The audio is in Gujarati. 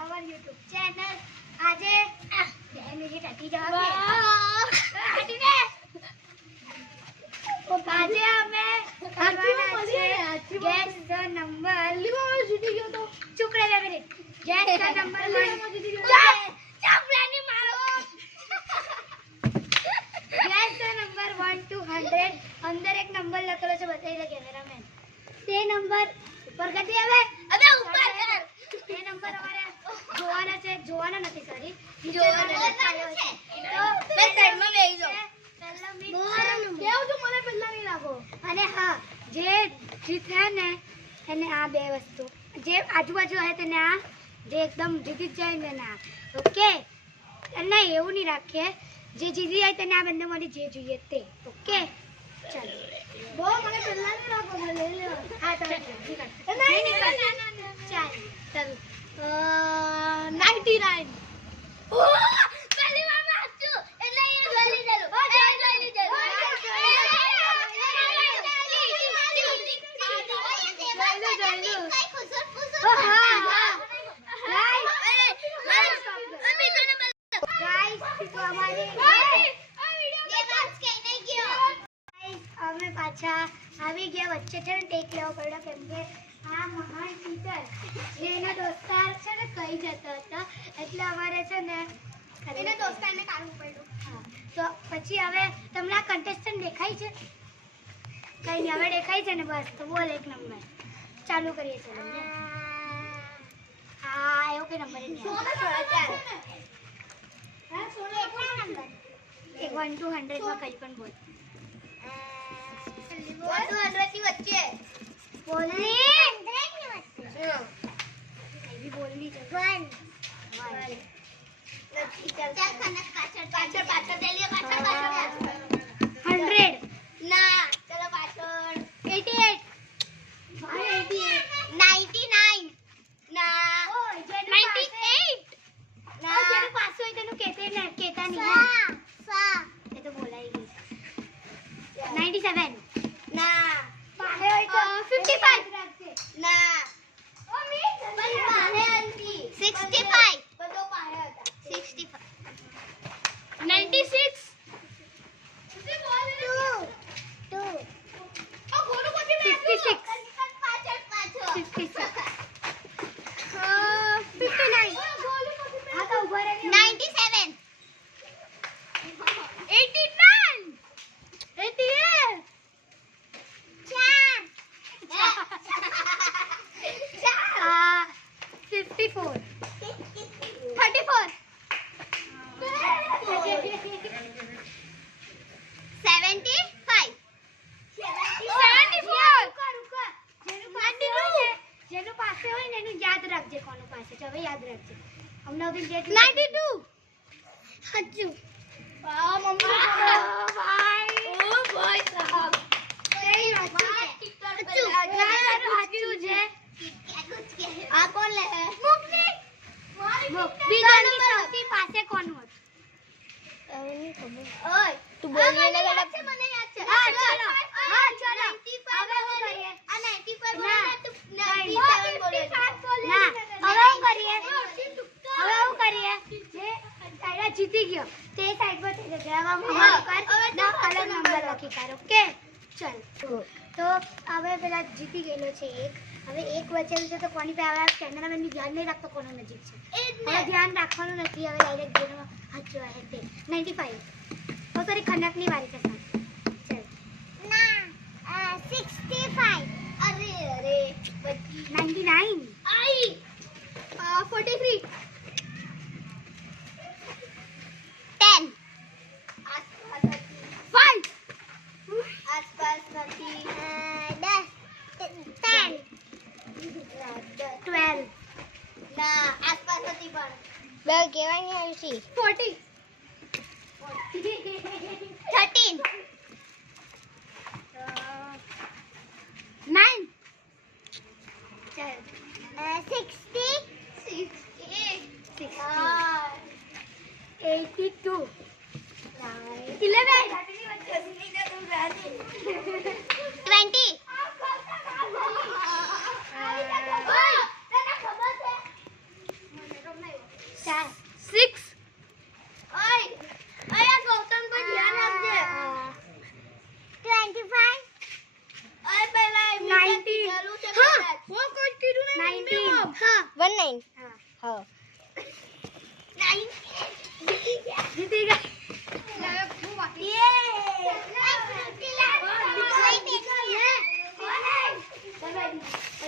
our YouTube channel. આજે આજે અમે કરવાના છે ગેસ ધ નંબર. ચૂપ રહે 2 મિનિટ. Guess the number 1. ચૂપ રહે ની મારો. Guess the number 1 to 100. અંદર એક નંબર લખેલો છે, બતાવી દે કેમેરામેન. તે નંબર ઉપર કરી હવે ઉપર કર. તે નંબર અમારે જોવાના છે, જોવાના નથી સોરી, જોવાના છે. તો બે સાઈડમાં બેસી જાઓ. પહેલા મી કેવું છું મને પહેલા નહીં લાગો. અને હા, જે જીતે ને એને આ બે વસ્તુ, જે આજુબાજુ હે તેને આ, જે એકદમ જીતી જ જાય ને આ. ઓકે, નહીં એવું નહીં રાખીએ. જે જીતી જાય તેને આ બંને માંથી જે જોઈએ તે. ઓકે ચાલો. બહુ મને પહેલા નહીં લાગો, મને લઈ લે. હા તમે જલ્દી કર. નહીં ચાલ ચાલો. 99. ઓ પહેલી વાર માં હતું એટલે એ જોઈ લીધેલું. જોઈ લીધેલું. અમે પાછા આવી ગયા. વચ્ચે છે ને ટેક લેવો પડ્યો, કેમ કે આ મહાન ટીચર જે એના દોસ્તાર છે ને કઈ જતા હતા, એટલે અમારે છે ને એના દોસ્તારને કાઢવું પડ્યું. હા, તો પછી હવે તમને આ કન્ટેસ્ટન્ટ દેખાય છે? કઈ નહીં, હવે દેખાય છે ને? બસ, તો બોલ એક નંબર. ચાલુ કરીએ ચાલો. હા, એવો કઈ નંબર નહીં. 1 to 100 માં કઈ પણ બોલ. 1 to 100 ની વચ્ચે બોલની. એવી બોલની છે. 1 100 ના ચલો પાછળ. 88 99 ના 98 ના જેનું પાસ હોય તેનું કેતા નહીં. એ તો બોલાઈ ગઈ. 97 ના પાહે હોય તો 55 ના ઓ મી પાહે અંતી 65 બધો પાહે હતા. 65 96 ઉસે બોલ 2 ઓ ગોલુ કોથી મે 56 પાછળ 56 59 ગોલુ કોથી મે આ તો ઉભા રહે 97 89 88 54 34 જેનું પાસે હોય ને એનું યાદ રાખજે. કોનું પાસે છે હવે યાદ રાખજે. અમને 92 હજુ વાહ મમ્મી ભાઈ ઓ ભાઈ સાહેબ એ હજુ છે. આ કોણ લે હે? મુકની બીજા નંબર સૌથી પાસે કોનું હતું? ઓય તું બોલી ને ગડા છે. મને યાદ છે. હા ચલો હા ચલો. હવે હું કરીએ આ 95 બોલે તું 97 બોલે ના. હવે હું કરીએ જે તારા જીતી ગયો તે સાઈડ પર થઈ જશે. હવે અમારું કર ના અલગ નંબર લખી કર. ઓકે ચલ. તો હવે પેલા જીતી ગયેલો છે એક. હવે એક બચેલું છે તો કોની પાસે આવે? કેમેરામેનની ધ્યાન નહીં રાખતો કોનો નજીક છે. હવે ધ્યાન રાખવાનું નથી. હવે ડાયરેક્ટ જેનો હાથ જોવા હે તે 95. ઓ સોરી ખનકની વારી છે. ચાલ ના 65 અરે 99 આઈ 43 10 આસપાસ નથી 10 12 ના આસપાસ નથી પણ બે કહેવાની આવી છે. 40 13 9 ચાલ 60 82 11 20 તને ખબર છે લઈને હા હા